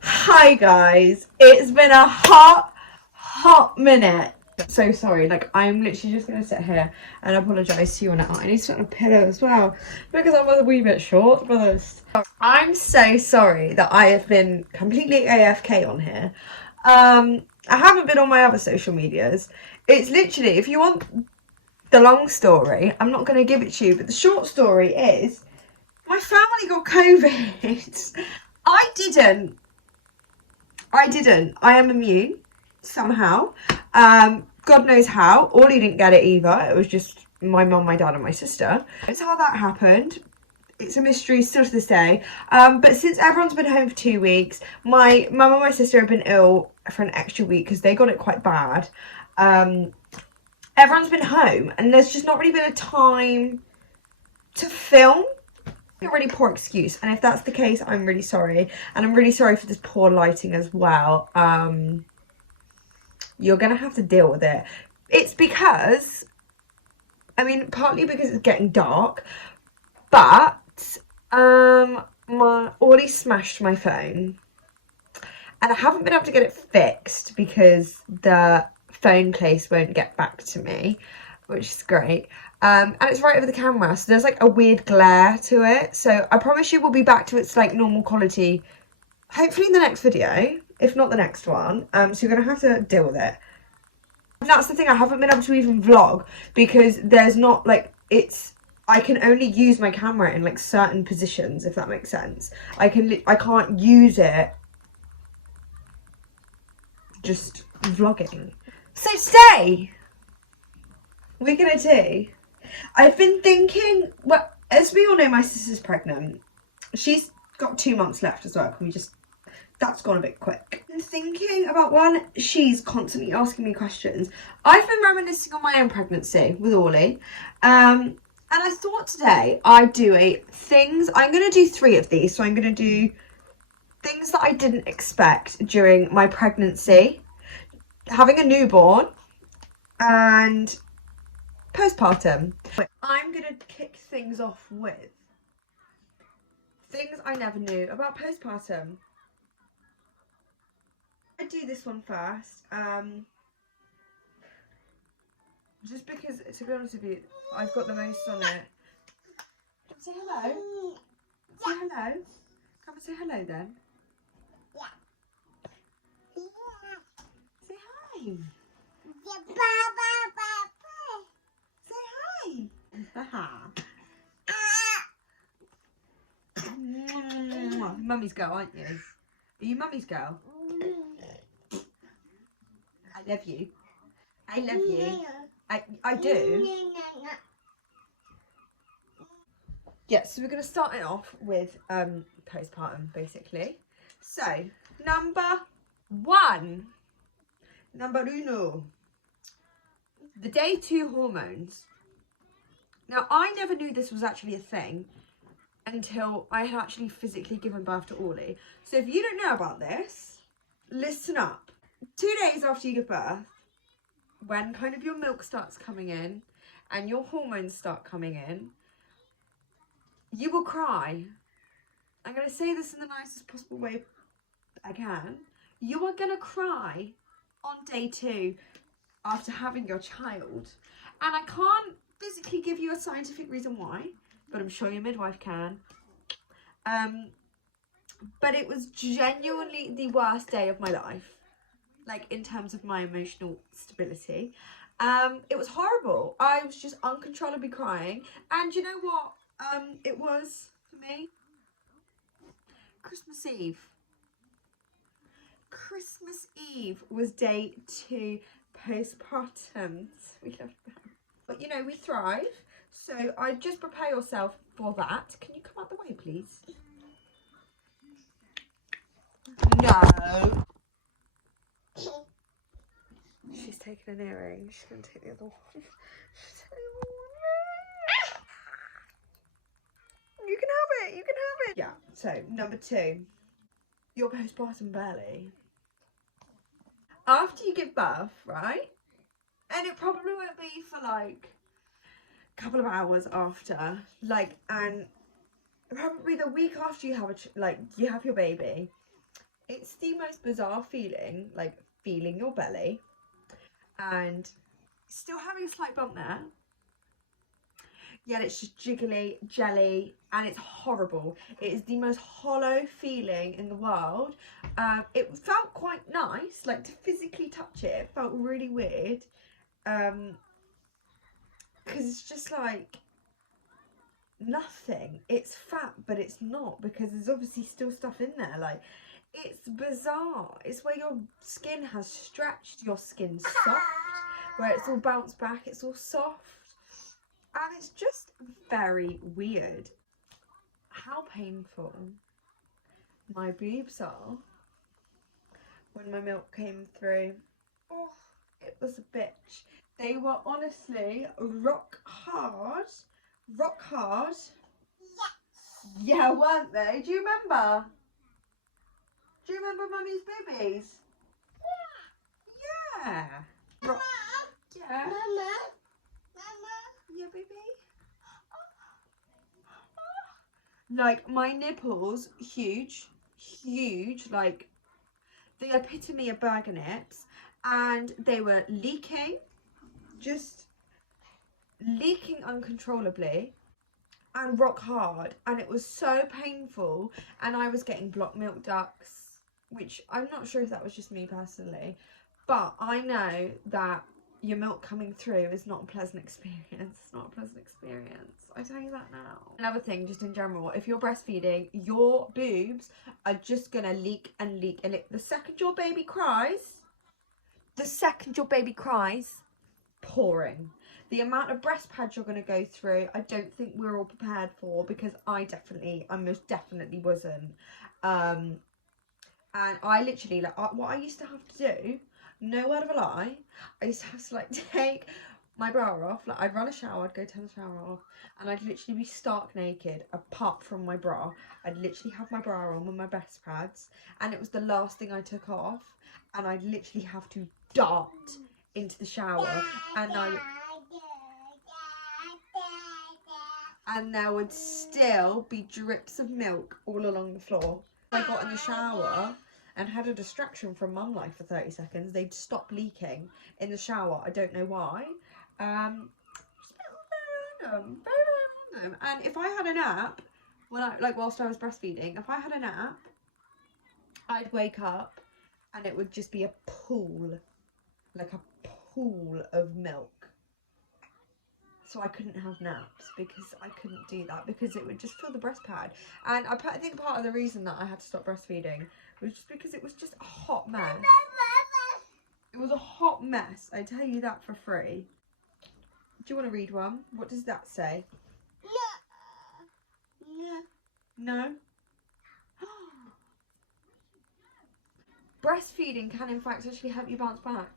Hi guys, it's been a hot minute. So sorry, like I'm literally just gonna sit here and apologise to you on it. I need to sit on a pillow as well because I'm a wee bit short for this. I'm so sorry that I have been completely AFK on here. I haven't been on my other social medias. It's literally, if you want the long story, I'm not going to give it to you, but the short story is my family got COVID. I didn't. I am immune somehow. God knows how. Ollie didn't get it either. It was just my mum, my dad, and my sister. That's how that happened. It's a mystery still to this day. But since everyone's been home for 2 weeks, my mum and my sister have been ill for an extra week because they got it quite bad. Everyone's been home, and there's just not really been a time to film. A really poor excuse, and if that's the case, I'm really sorry, and I'm really sorry for this poor lighting as well. You're gonna have to deal with it. It's because, I mean, partly because it's getting dark, but my Ollie smashed my phone, and I haven't been able to get it fixed because the phone case won't get back to me, which is great. And it's right over the camera, so there's like a weird glare to it. So I promise you we'll be back to its like normal quality, hopefully in the next video, if not the next one. So you're gonna have to deal with it. And that's the thing, I haven't been able to even vlog because there's not like, I can only use my camera in like certain positions, if that makes sense. I can't use it just vlogging. So today we're gonna do, I've been thinking, well, as we all know, my sister's pregnant. She's got 2 months left as well. That's gone a bit quick. I'm thinking about one, she's constantly asking me questions. I've been reminiscing on my own pregnancy with Ollie. And I thought today I'd do I'm going to do 3 of these. So I'm going to do things that I didn't expect during my pregnancy, having a newborn, and postpartum. I'm going to kick things off with things I never knew about postpartum. I do this one first, just because, to be honest with you, I've got the most on it. Say hello. Say hello. Come and say hello then. Say hi. Say hi. Mummy's girl, aren't you? Are you mummy's girl? I love you. I love you. I do. Yeah, so we're going to start it off with postpartum, basically. So, number uno, the day 2 hormones. Now, I never knew this was actually a thing until I had actually physically given birth to Ollie. So if you don't know about this, listen up. 2 days after you give birth, when kind of your milk starts coming in and your hormones start coming in, you will cry. I'm going to say this in the nicest possible way I can. You are going to cry on day 2 after having your child. And I can't physically give you a scientific reason why, but I'm sure your midwife can. But it was genuinely the worst day of my life, like in terms of my emotional stability. It was horrible. I was just uncontrollably crying. And you know what it was for me? Christmas Eve. Christmas Eve was day 2 postpartum. But you know, we thrive. So I just prepare yourself for that. Can you come out the way, please? No. She's taking an earring. She's going to take the other one. You can have it. You can have it. Yeah. So number 2, your postpartum belly. After you give birth, right? And it probably won't be for like a couple of hours after, like, and probably the week after you have you have your baby, It's the most bizarre feeling, like feeling your belly and still having a slight bump there, yet it's just jiggly, jelly, and it's horrible. It is the most hollow feeling in the world. It felt quite nice, like to physically touch it, it felt really weird. Because it's just like nothing. It's fat, but it's not, because there's obviously still stuff in there. Like, it's bizarre. It's where your skin has stretched, your skin's soft, where it's all bounced back, it's all soft. And it's just very weird. How painful my boobs are when my milk came through. Oh, it was a bitch. They were honestly rock hard. Rock hard. Yes. Yeah, weren't they? Do you remember? Do you remember Mummy's boobies? Yeah. Yeah. Rock. Yeah. Mama. Mama. Yeah, baby. Like, my nipples, huge, like the epitome of burger nips, and they were leaking, just leaking uncontrollably and rock hard, and it was so painful, and I was getting blocked milk ducts, which I'm not sure if that was just me personally, but I know that your milk coming through is not a pleasant experience. It's not a pleasant experience. I tell you that now. Another thing, just in general, if you're breastfeeding, your boobs are just gonna leak and leak and leak. The second your baby cries, pouring. The amount of breast pads you're going to go through, I don't think we're all prepared for, because I most definitely wasn't. And I literally, like, what I used to have to do, no word of a lie, I used to have to like take my bra off. Like, I'd run a shower, I'd go turn the shower off, and I'd literally be stark naked apart from my bra. I'd literally have my bra on with my breast pads, and it was the last thing I took off, and I'd literally have to dart into the shower, and there would still be drips of milk all along the floor. I got in the shower and had a distraction from mum life for 30 seconds. They'd stop leaking in the shower. I don't know why. Just very random, very, very random. And if I had a nap, whilst I was breastfeeding, if I had a nap, I'd wake up and it would just be a pool, like a pool of milk. So I couldn't have naps, because I couldn't do that, because it would just fill the breast pad. And I think part of the reason that I had to stop breastfeeding was just because it was just a hot mess. It was a hot mess, I tell you that for free. Do you want to read one? What does that say? No. No? Breastfeeding can in fact actually help you bounce back.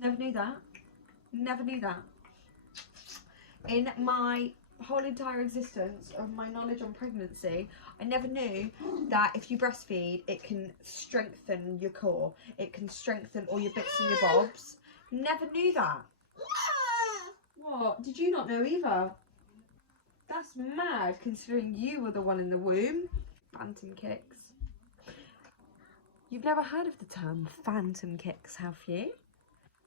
Never knew that. Never knew that. In my whole entire existence of my knowledge on pregnancy, I never knew that if you breastfeed, it can strengthen your core. It can strengthen all your bits and your bobs. Never knew that. What? Did you not know either? That's mad, considering you were the one in the womb. Phantom kicks. You've never heard of the term phantom kicks, have you?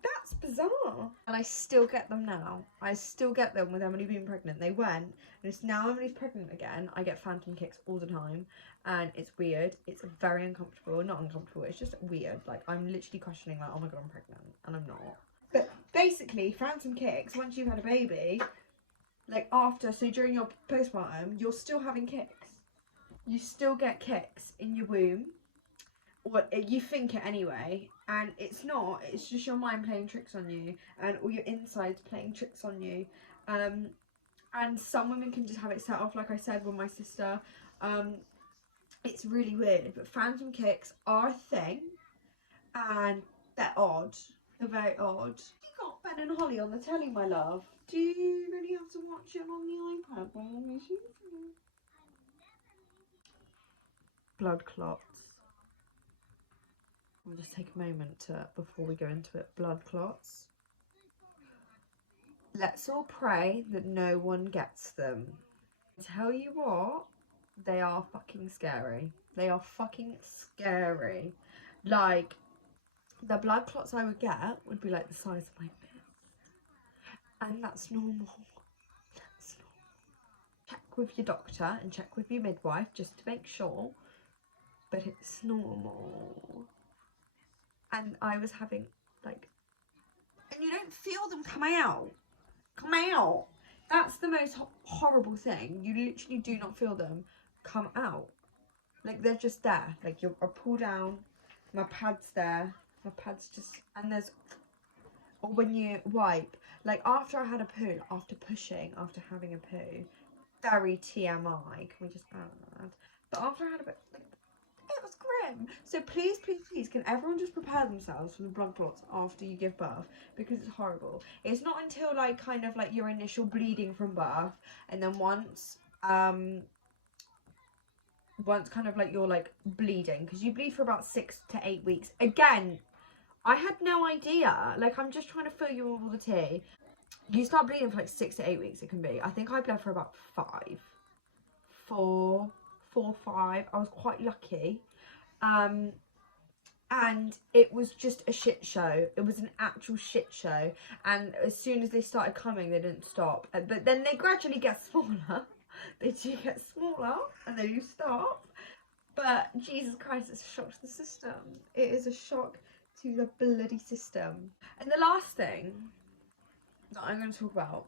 That's bizarre. And I still get them now. I still get them with Emily being pregnant. They went, and it's now Emily's pregnant again. I get phantom kicks all the time, and it's weird. It's very uncomfortable. Not uncomfortable, it's just weird. Like, I'm literally questioning, like, oh my god, I'm pregnant, and I'm not. But basically, phantom kicks, once you've had a baby, like so during your postpartum, you're still having kicks. You still get kicks in your womb. What you think it anyway, and it's not, it's just your mind playing tricks on you, and all your insides playing tricks on you. And some women can just have it set off, like I said with my sister. It's really weird, but phantom kicks are a thing, and they're odd. They're very odd. You got Ben and Holly on the telly, my love. Do you really have to watch it on the iPad while Mommy's using it? Blood clots. I'll just take a moment before we go into it. Blood clots. Let's all pray that no one gets them. I tell you what, they are fucking scary. They are fucking scary. Like, the blood clots I would get would be like the size of my fist. And that's normal. That's normal. Check with your doctor and check with your midwife just to make sure. But it's normal. And I was having, like, and you don't feel them come out. Come out. That's the most horrible thing. You literally do not feel them come out. Like, they're just there. Like, I pull down, my pad's there, my pad's just, and there's, or when you wipe, like, after I had a poo, after having a poo, very TMI, can we just add? But after I had a bit, like, it was grim. So please, please, please, can everyone just prepare themselves for the blood clots after you give birth? Because it's horrible. It's not until, like, kind of like your initial bleeding from birth, and then once kind of like you're like bleeding, because you bleed for about 6 to 8 weeks. Again, I had no idea. Like, I'm just trying to fill you all the tea. You start bleeding for like 6 to 8 weeks, it can be. I think I bled for about 5. 4, 5. I was quite lucky. And it was just a shit show. It was an actual shit show. And as soon as they started coming, they didn't stop. But then they gradually get smaller. They do get smaller and they do stop. But Jesus Christ, it's a shock to the system. It is a shock to the bloody system. And the last thing that I'm going to talk about,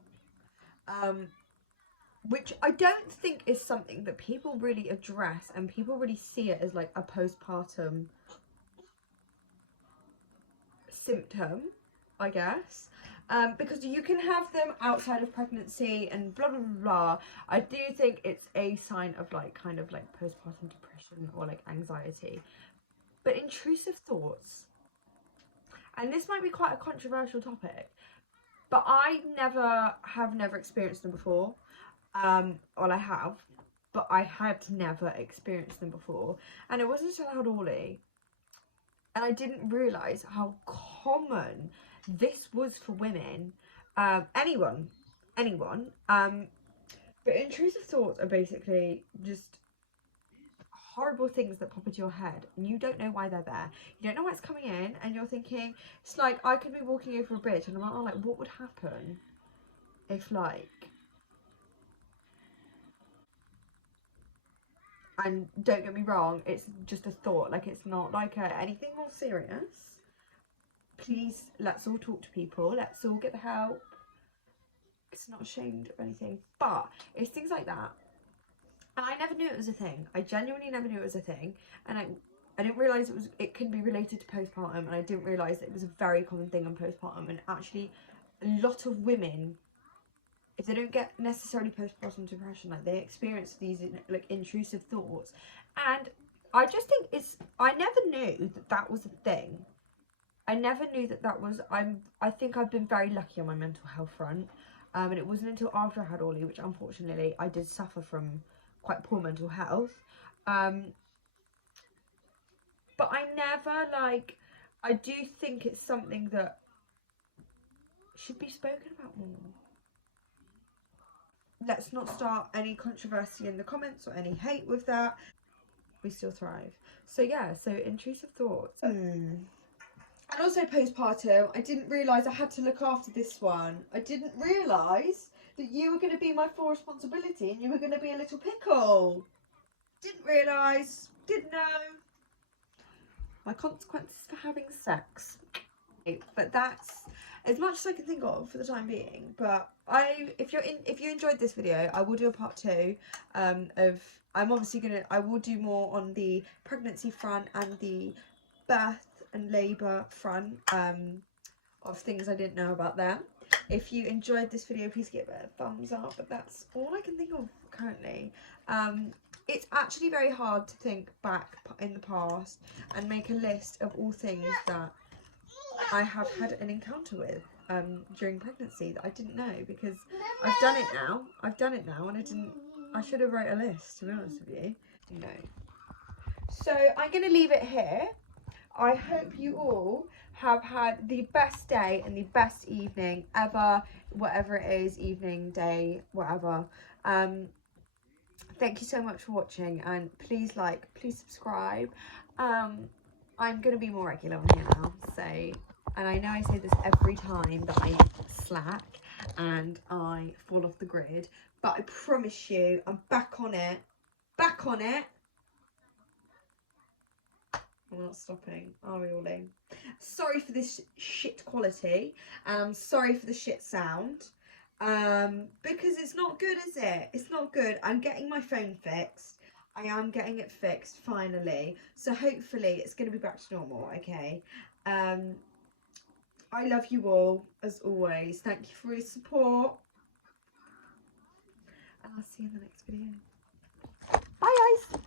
which I don't think is something that people really address and people really see it as like a postpartum symptom, I guess, because you can have them outside of pregnancy and blah blah blah blah. I do think it's a sign of like kind of like postpartum depression or like anxiety. But intrusive thoughts, and this might be quite a controversial topic, but I have never experienced them before. Well, I have, but I had never experienced them before, and it wasn't until I had Ollie and I didn't realise how common this was for women, anyone, but intrusive thoughts are basically just horrible things that pop into your head and you don't know why they're there. You don't know why it's coming in, and you're thinking, it's like, I could be walking over a bridge and I'm like, oh, like, what would happen if, like, and don't get me wrong, it's just a thought, like, it's not like anything more serious. Please, let's all talk to people, let's all get the help. It's not ashamed of anything, but it's things like that. And I never knew it was a thing. I genuinely never knew it was a thing, and I didn't realise it can be related to postpartum, and I didn't realise that it was a very common thing on postpartum. And actually, a lot of women, if they don't get necessarily postpartum depression, like, they experience these like intrusive thoughts. And I just think I never knew that was a thing. I never knew that was, I think I've been very lucky on my mental health front. And it wasn't until after I had Ollie, which unfortunately I did suffer from quite poor mental health. But I never, like, I do think it's something that should be spoken about more. Let's not start any controversy in the comments or any hate with that. We still thrive. So yeah, so intrusive thoughts. And also postpartum, I didn't realise I had to look after this one. I didn't realise that you were going to be my full responsibility and you were going to be a little pickle. Didn't realise, didn't know. My consequences for having sex. But that's as much as I can think of for the time being. But if you enjoyed this video, I will do a part 2 I will do more on the pregnancy front and the birth and labour front of things I didn't know about them. If you enjoyed this video, please give it a thumbs up. But that's all I can think of currently. It's actually very hard to think back in the past and make a list of all things that I have had an encounter with during pregnancy that I didn't know, because I've done it now and I should have wrote a list, to be honest with you. So I'm going to leave it here. I hope you all have had the best day and the best evening ever, whatever it is, evening, day, whatever. thank you so much for watching, and please like, please subscribe. I'm going to be more regular on here now, so, and I know I say this every time that I slack and I fall off the grid, but I promise you I'm back on it. We're not stopping, are we, Ollie? Sorry for this shit quality, and I'm sorry for the shit sound, because it's not good, is it? It's not good. I'm getting my phone fixed. I am getting it fixed finally, so hopefully it's going to be back to normal. Okay. I love you all as always. Thank you for your support, and I'll see you in the next video. Bye guys.